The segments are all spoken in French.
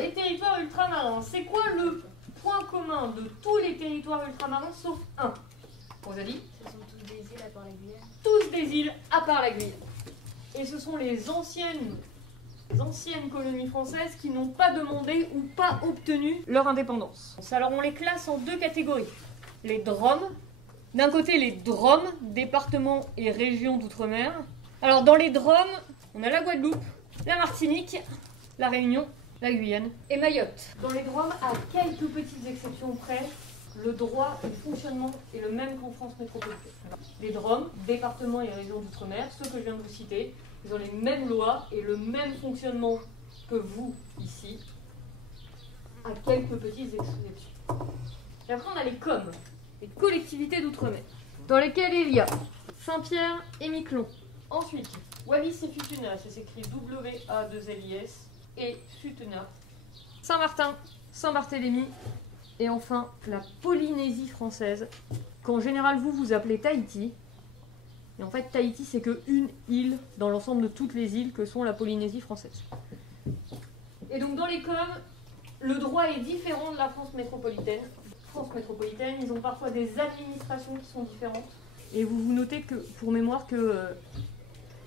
les territoires ultramarins. C'est quoi le point commun de tous les territoires ultramarins sauf un? Rosalie? Ce sont tous des îles à part la Guyane. Tous des îles à part la Guyane. Et ce sont les anciennes colonies françaises qui n'ont pas demandé ou pas obtenu leur indépendance. Alors on les classe en deux catégories. Les DROM. D'un côté les DROM, départements et régions d'outre-mer. Alors dans les DROM, on a la Guadeloupe, la Martinique, la Réunion, la Guyane et Mayotte. Dans les DROM, à quelques petites exceptions près, le droit et le fonctionnement est le même qu'en France métropolitaine. Les DROM, départements et régions d'outre-mer, ceux que je viens de vous citer, ils ont les mêmes lois et le même fonctionnement que vous, ici, à quelques petites exceptions. Et après, on a les COM, les collectivités d'outre-mer, dans lesquelles il y a Saint-Pierre et Miquelon. Ensuite, Wallis et Futuna, ça s'écrit W-A-2-L-I-S, et Futuna. Saint-Martin, Saint-Barthélemy, et enfin la Polynésie française, qu'en général vous appelez Tahiti. Et en fait, Tahiti, c'est qu'une île dans l'ensemble de toutes les îles que sont la Polynésie française. Et donc dans les COM, le droit est différent de la France métropolitaine. France métropolitaine, ils ont parfois des administrations qui sont différentes. Et vous notez que, pour mémoire, que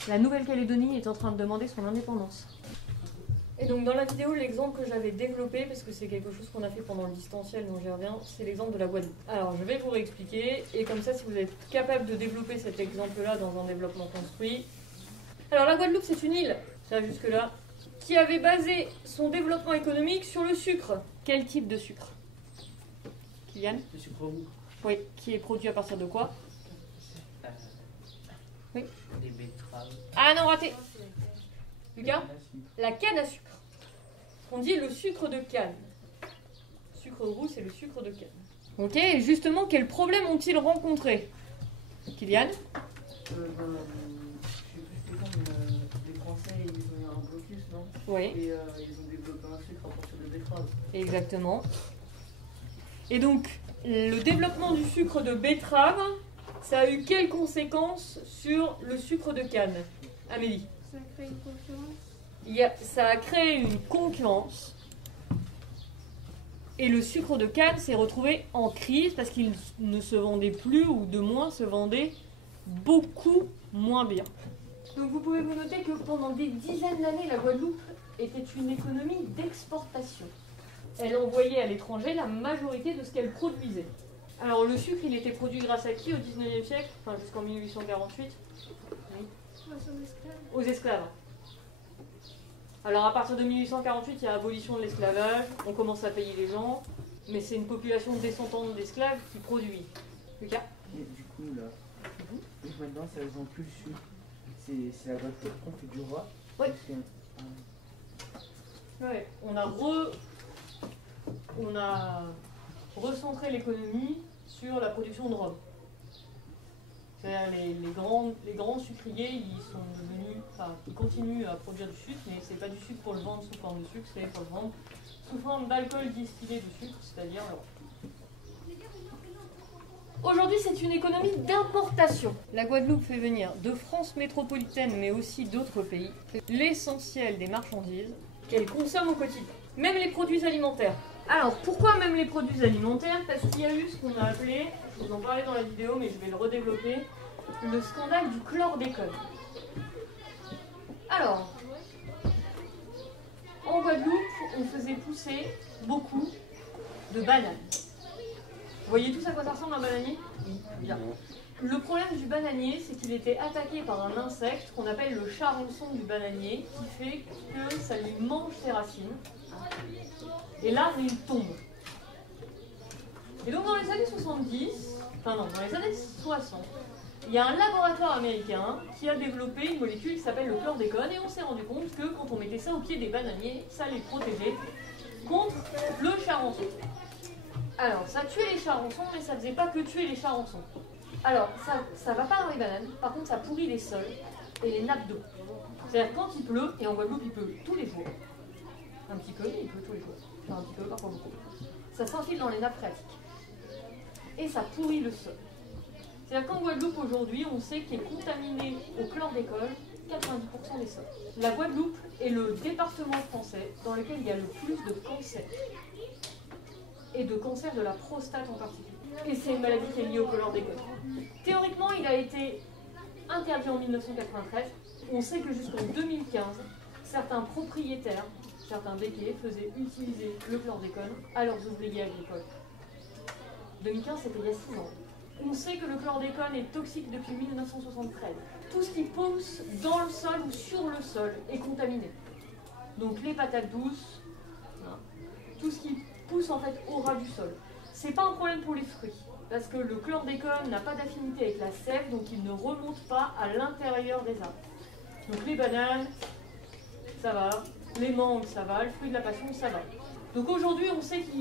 la Nouvelle-Calédonie est en train de demander son indépendance. Et donc dans la vidéo, l'exemple que j'avais développé, parce que c'est quelque chose qu'on a fait pendant le distanciel, dont j'y reviens, c'est l'exemple de la Guadeloupe. Alors je vais vous réexpliquer, et comme ça si vous êtes capable de développer cet exemple-là dans un développement construit. Alors la Guadeloupe c'est une île, ça jusque-là, qui avait basé son développement économique sur le sucre. Quel type de sucre? Kylian? Le sucre roux. Oui, qui est produit à partir de quoi? Oui. Des betteraves. Ah non, raté. Lucas? La canne à sucre. On dit le sucre de canne. Sucre roux, c'est le sucre de canne. Ok, et justement, quels problèmes ont-ils rencontrés? Kylian? Je sais plus comment, les Français, ils ont eu un blocus, non? Oui. Et ils ont développé un sucre à partir de betterave. Exactement. Et donc, le développement du sucre de betterave, ça a eu quelles conséquences sur le sucre de canne? Amélie? Ça crée une concurrence. Ça a créé une concurrence et le sucre de canne s'est retrouvé en crise parce qu'il ne se vendait plus ou de moins se vendait beaucoup moins bien. Donc vous pouvez vous noter que pendant des dizaines d'années, la Guadeloupe était une économie d'exportation. Elle envoyait à l'étranger la majorité de ce qu'elle produisait. Alors le sucre, il était produit grâce à qui au 19e siècle, enfin jusqu'en 1848? Oui. Aux esclaves. Alors à partir de 1848, il y a abolition de l'esclavage, on commence à payer les gens, mais c'est une population descendante d'esclaves qui produit. Lucas? Et du coup, là, maintenant, ça ne vend plus le sucre. C'est la Guadeloupe qu'on fait du roi. Oui. Ouais, on a recentré l'économie sur la production de rhum. C'est-à-dire les grands sucriers, ils continuent à produire du sucre, mais c'est pas du sucre pour le vendre sous forme de sucre, c'est pour le vendre sous forme d'alcool distillé de sucre, c'est-à-dire le rhum. Aujourd'hui, c'est une économie d'importation. La Guadeloupe fait venir de France métropolitaine, mais aussi d'autres pays, l'essentiel des marchandises qu'elle consomme au quotidien. Même les produits alimentaires. Alors, pourquoi même les produits alimentaires? Parce qu'il y a eu ce qu'on a appelé, je vous en parlais dans la vidéo, mais je vais le redévelopper, le scandale du chlordécone. Alors, en Guadeloupe, on faisait pousser beaucoup de bananes. Vous voyez tous à quoi ça ressemble un bananier? Oui. Bien. Le problème du bananier, c'est qu'il était attaqué par un insecte qu'on appelle le charançon du bananier, qui fait que ça lui mange ses racines. Et l'arbre, il tombe. Et donc dans les années 70, dans les années 60, il y a un laboratoire américain qui a développé une molécule qui s'appelle le chlordécone, et on s'est rendu compte que quand on mettait ça au pied des bananiers, ça les protégeait contre le charançon. Alors, ça tuait les charançons, mais ça ne faisait pas que tuer les charançons. Alors, ça va pas dans les bananes, par contre ça pourrit les sols et les nappes d'eau. C'est-à-dire quand il pleut, et en Guadeloupe il pleut tous les jours, un petit peu, il pleut tous les jours, enfin un petit peu, parfois beaucoup, ça s'infiltre dans les nappes phréatiques. Et ça pourrit le sol. C'est-à-dire qu'en Guadeloupe aujourd'hui, on sait qu'il est contaminé au chlordécone 90% des sols. La Guadeloupe est le département français dans lequel il y a le plus de cancers. Et de cancer de la prostate en particulier. Et c'est une maladie qui est liée au chlordécone. Théoriquement, il a été interdit en 1993. On sait que jusqu'en 2015, certains propriétaires, certains béquets, faisaient utiliser le chlordécone à leurs ouvriers agricoles. 2015, c'était il y a 6 ans. On sait que le chlordécone est toxique depuis 1973. Tout ce qui pousse dans le sol ou sur le sol est contaminé. Donc les patates douces, tout ce qui pousse en fait au ras du sol. C'est pas un problème pour les fruits, parce que le chlordécone n'a pas d'affinité avec la sève, donc il ne remonte pas à l'intérieur des arbres. Donc les bananes, ça va, les mangues, ça va, le fruit de la passion, ça va. Donc aujourd'hui, on sait que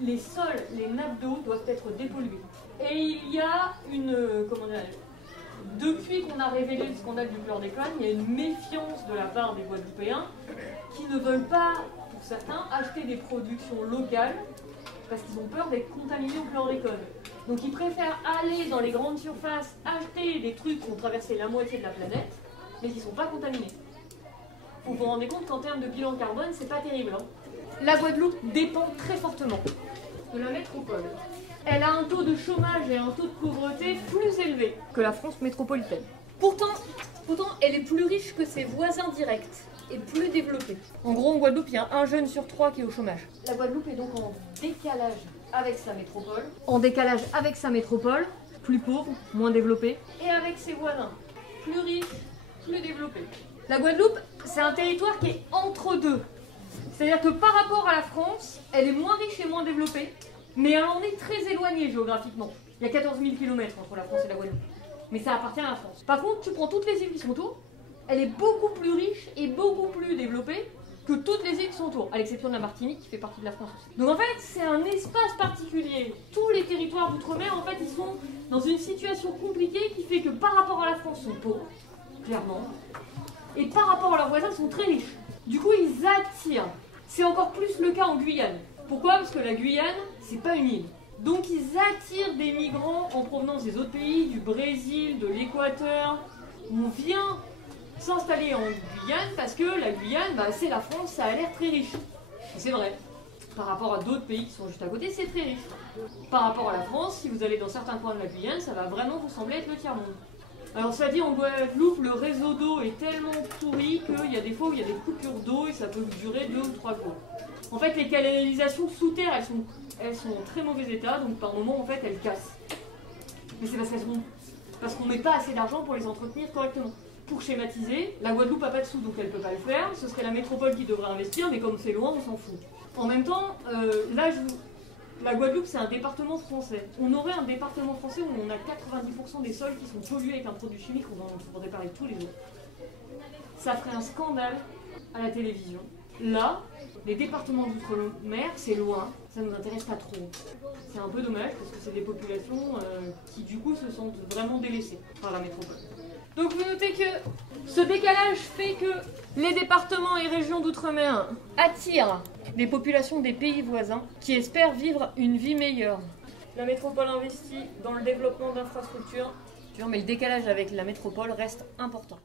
les sols, les nappes d'eau doivent être dépolluées. Et il y a depuis qu'on a révélé le scandale du chlordécone, il y a une méfiance de la part des Guadeloupéens qui ne veulent pas, pour certains, acheter des productions locales parce qu'ils ont peur d'être contaminés au chlordécone. Donc ils préfèrent aller dans les grandes surfaces, acheter des trucs qui ont traversé la moitié de la planète, mais qui ne sont pas contaminés. Vous vous rendez compte qu'en termes de bilan carbone, c'est pas terrible. Hein. La Guadeloupe dépend très fortement de la métropole. Elle a un taux de chômage et un taux de pauvreté plus élevé que la France métropolitaine. Pourtant, elle est plus riche que ses voisins directs et plus développée. En gros, en Guadeloupe, il y a 1 jeune sur 3 qui est au chômage. La Guadeloupe est donc en décalage avec sa métropole. En décalage avec sa métropole, plus pauvre, moins développée, et avec ses voisins, plus riches, plus développés. La Guadeloupe, c'est un territoire qui est entre deux. C'est-à-dire que par rapport à la France, elle est moins riche et moins développée, mais elle en est très éloignée géographiquement. Il y a 14 000 km entre la France et la Guadeloupe. Mais ça appartient à la France. Par contre, tu prends toutes les îles qui sont autour, elle est beaucoup plus riche et beaucoup plus développée que toutes les îles qui sont autour, à l'exception de la Martinique qui fait partie de la France aussi. Donc en fait, c'est un espace particulier. Tous les territoires d'outre-mer, en fait, ils sont dans une situation compliquée qui fait que par rapport à la France, ils sont pauvres, clairement, et par rapport à leurs voisins, ils sont très riches. Du coup, ils attirent. C'est encore plus le cas en Guyane. Pourquoi? Parce que la Guyane, c'est pas une île. Donc ils attirent des migrants en provenance des autres pays, du Brésil, de l'Équateur. On vient s'installer en Guyane parce que la Guyane, c'est la France, ça a l'air très riche. C'est vrai. Par rapport à d'autres pays qui sont juste à côté, c'est très riche. Par rapport à la France, si vous allez dans certains coins de la Guyane, ça va vraiment vous sembler être le tiers-monde. Alors ça dit, en Guadeloupe, le réseau d'eau est tellement pourri qu'il y a des fois où il y a des coupures d'eau et ça peut durer 2 ou 3 jours. En fait, les canalisations sous terre, elles sont en très mauvais état, donc par moment, en fait, elles cassent. Mais c'est parce qu'on met pas assez d'argent pour les entretenir correctement. Pour schématiser, la Guadeloupe n'a pas de sous, donc elle ne peut pas le faire. Ce serait la métropole qui devrait investir, mais comme c'est loin, on s'en fout. En même temps, la Guadeloupe, c'est un département français. On aurait un département français où on a 90% des sols qui sont pollués avec un produit chimique, on en entendrait parler tous les jours. Ça ferait un scandale à la télévision. Là, les départements d'outre-mer, c'est loin, ça ne nous intéresse pas trop. C'est un peu dommage parce que c'est des populations qui du coup se sentent vraiment délaissées par la métropole. Donc vous notez que ce décalage fait que les départements et régions d'outre-mer attirent des populations des pays voisins qui espèrent vivre une vie meilleure. La métropole investit dans le développement d'infrastructures, mais le décalage avec la métropole reste important.